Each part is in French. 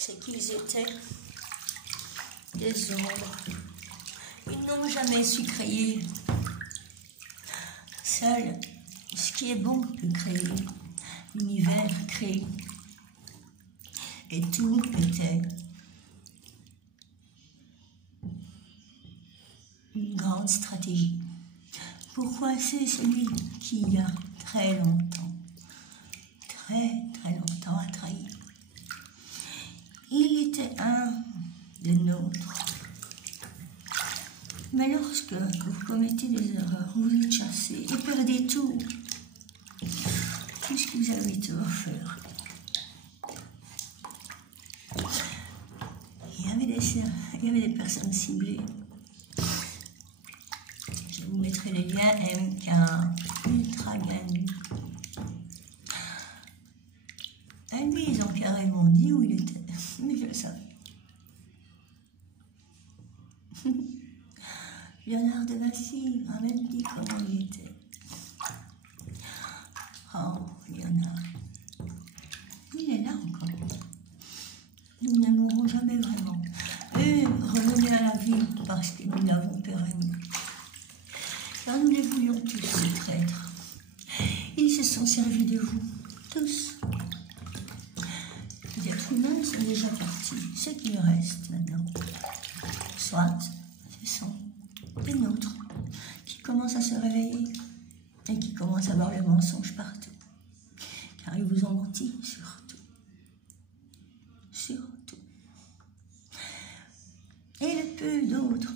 c'est qu'ils étaient des ombres. Ils n'ont jamais su créer. Seul ce qui est bon peut créer, l'univers crée. Et tout était une grande stratégie. Pourquoi c'est celui qui, il y a très longtemps a trahi. Il était un des nôtres. Mais lorsque vous commettez des erreurs, vous êtes chassé et perdez tout ce que vous avez été offert. Il y avait des personnes ciblées. Je vous mettrai les liens MK, Ultra Gang. Et lui, ils ont carrément dit où il était. Mais je le savais. Léonard de Vinci a même dit comment il était. Oh, Léonard. Il est là encore. Nous ne mourrons jamais vraiment. Et revenez à la vie parce que nous l'avons permis. Car nous les voulions tous, ces traîtres. Ils se sont servis de vous, tous. Les êtres humains sont déjà partis. Ce qui reste maintenant, soit ce sont des nôtres qui commencent à se réveiller et qui commencent à voir le mensonge partout. Car ils vous ont menti, surtout. Surtout. Et le peu d'autres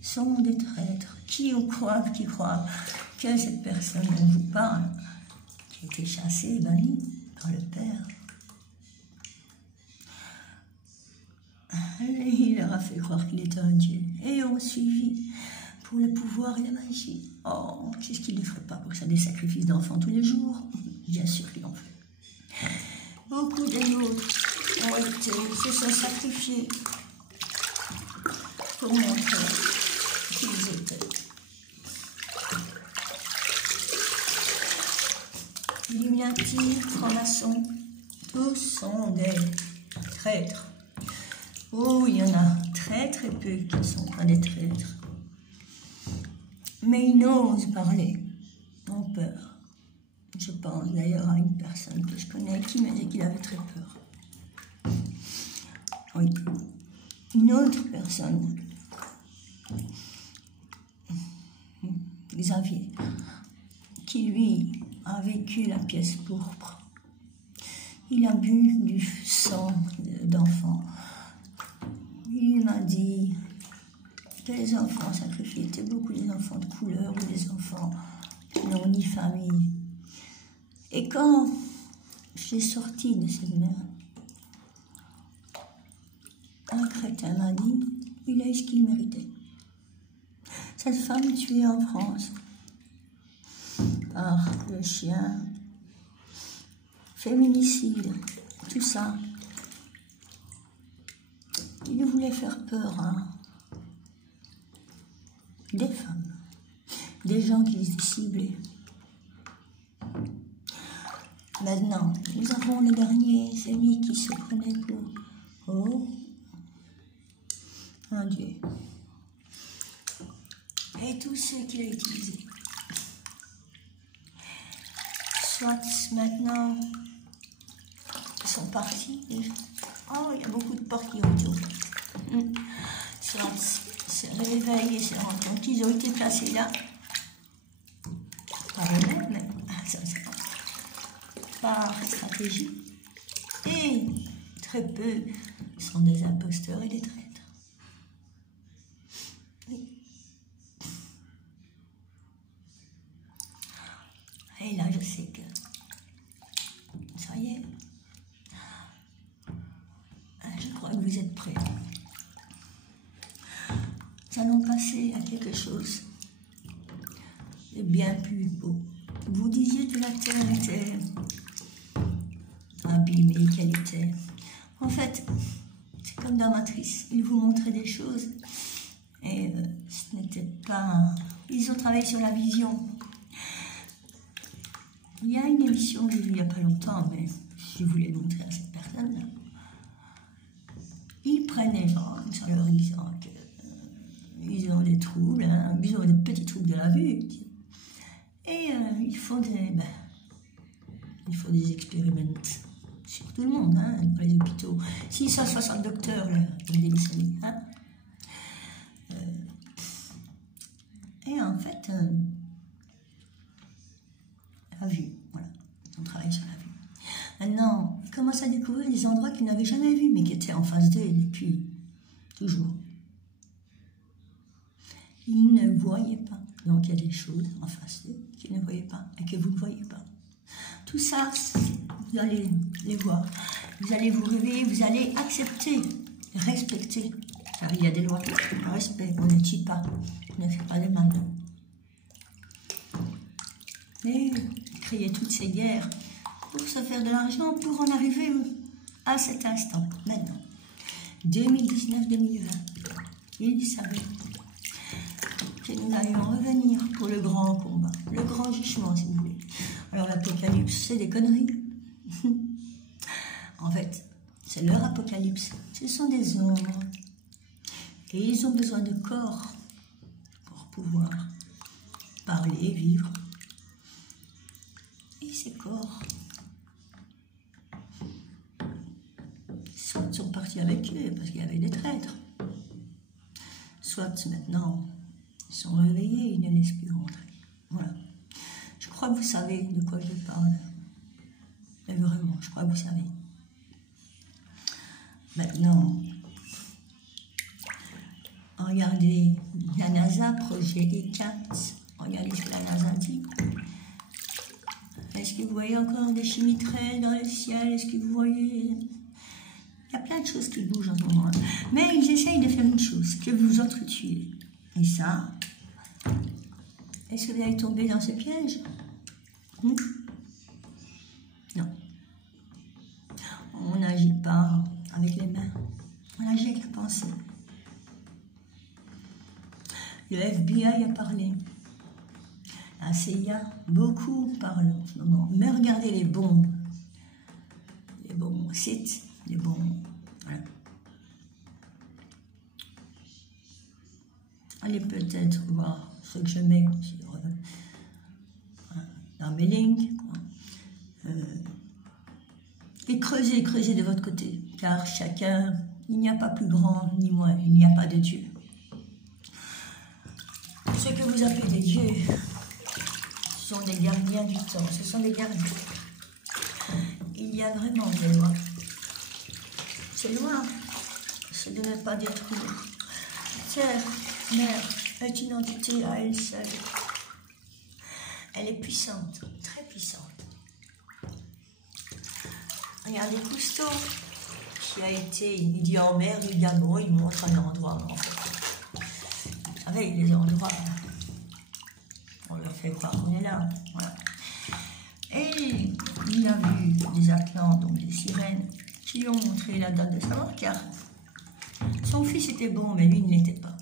sont des traîtres qui croient que cette personne dont je vous parle, qui a été chassée et bannie par le Père, il leur a fait croire qu'il était un dieu et ont suivi pour le pouvoir et la magie. Oh, qu'est-ce qu'ils ne feraient pas pour ça, des sacrifices d'enfants tous les jours? Bien sûr qu'ils l'ont fait. Beaucoup des nôtres se sont sacrifiés pour montrer qu'ils étaient. Illuminati, francs-maçons, tous sont des traîtres. Oh, il y en a très peu qui ne sont pas des traîtres. Mais ils n'osent parler, ont peur. Je pense d'ailleurs à une personne que je connais qui m'a dit qu'il avait très peur. Oui. Une autre personne, Xavier, qui lui a vécu la pièce pourpre. Il a bu du sang d'enfants. Il m'a dit que les enfants sacrifiés étaient beaucoup des enfants de couleur ou des enfants qui n'ont ni famille. Et quand j'ai sorti de cette merde, un crétin m'a dit il a eu ce qu'il méritait. Cette femme tuée en France par le chien, féminicide, tout ça. Il voulait faire peur à des femmes, des gens qui étaient ciblés. Maintenant, nous avons le dernier, celui qui se prenait pour un dieu. Et tous ceux qu'il a utilisés. Soit maintenant, ils sont partis. Oh, il y a beaucoup de portes qui ont été ouvertes. Soit se réveillent et se rendent compte qu'ils ont été placés là. Par eux-mêmes, par stratégie. Et très peu sont des imposteurs et des traîtres. Oui. Et là, je sais que ça y est. Je crois que vous êtes prêts. Nous allons passer à quelque chose de bien plus beau. Vous disiez que la terre était abîmée, qu'elle était. En fait, c'est comme dans Matrice. Ils vous montraient des choses et ce n'était pas. Ils ont travaillé sur la vision. Il y a une émission que j'ai vue il n'y a pas longtemps, mais je voulais le montrer à cette personne-là. prennent les gens en leur disant qu'ils ont des troubles, hein, ils ont des petits troubles de la vue. Et ils font des expériments sur tout le monde, hein, dans les hôpitaux. 660 docteurs, là, comme des lycéens. Hein. Et en fait, la vue, voilà, on travaille sur la vue. Maintenant, ils commencent à découvrir des endroits qu'ils n'avaient jamais vus, mais qui étaient en face d'eux depuis toujours. Ils ne voyaient pas. Donc il y a des choses en face d'eux qu'ils ne voyaient pas et que vous ne voyez pas. Tout ça, vous allez les voir. Vous allez vous réveiller, vous allez accepter, respecter. Car il y a des lois. Le respect, on ne tue pas, on ne fait pas de mal. Mais créer toutes ces guerres pour se faire de l'argent, pour en arriver à cet instant, maintenant. 2019-2020, ils savaient que nous allions revenir pour le grand combat, le grand jugement, si vous voulez. Alors l'apocalypse, c'est des conneries. En fait, c'est leur apocalypse. Ce sont des ombres. Et ils ont besoin de corps pour pouvoir parler, vivre. Et ces corps, soit ils sont partis avec eux parce qu'il y avait des traîtres, soit maintenant ils sont réveillés, ils ne laissent plus rentrer. Voilà. Je crois que vous savez de quoi je parle. Mais vraiment, je crois que vous savez. Maintenant, regardez la NASA, projet E4. Regardez ce que la NASA dit. Est-ce que vous voyez encore des chimicrées dans le ciel? Est-ce que vous voyez... Il y a plein de choses qui bougent en ce moment. Mais ils essayent de faire une chose, que vous autres tuez. Et ça, est-ce que vous allez tomber dans ce piège? Non. On n'agit pas avec les mains. On agit avec la pensée. Le FBI a parlé. La CIA, beaucoup parlent en ce moment. Mais regardez les bons sites, les bons... Voilà. Allez peut-être voir ce que je mets sur, dans mes lignes. Et creusez de votre côté. Car chacun, il n'y a pas plus grand ni moins, il n'y a pas de Dieu. Ce que vous appelez des dieux, ce sont des gardiens du temps, ce sont des gardiens. Il y a vraiment des lois. Ces lois, c'est de ne pas détruire. Terre, mère, est une entité à elle seule. Elle est puissante, très puissante. Regardez Cousteau, qui a été, il dit en mer du Gabon, il montre un endroit. Vous savez, les endroits, on leur fait croire qu'on est là. Voilà. Et il a vu des Atlantes, donc des sirènes, qui lui ont montré la date de sa mort, car son fils était bon, mais lui ne l'était pas.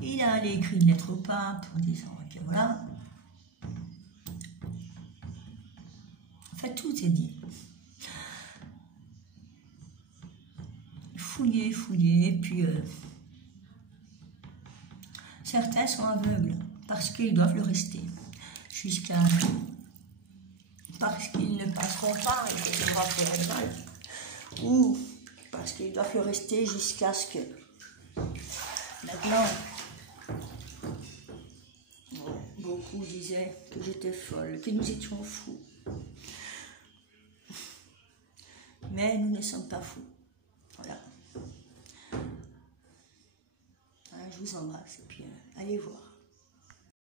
Il a allé écrire une lettre au pape en disant que voilà. En fait, tout est dit. Fouiller, et puis certains sont aveugles parce qu'ils doivent le rester jusqu'à... parce qu'ils ne passeront pas et que ça va faire mal, ou parce qu'ils doivent le rester jusqu'à ce que... Maintenant, beaucoup disaient que j'étais folle, que nous étions fous. Mais nous ne sommes pas fous. Voilà. Je vous embrasse et puis allez voir.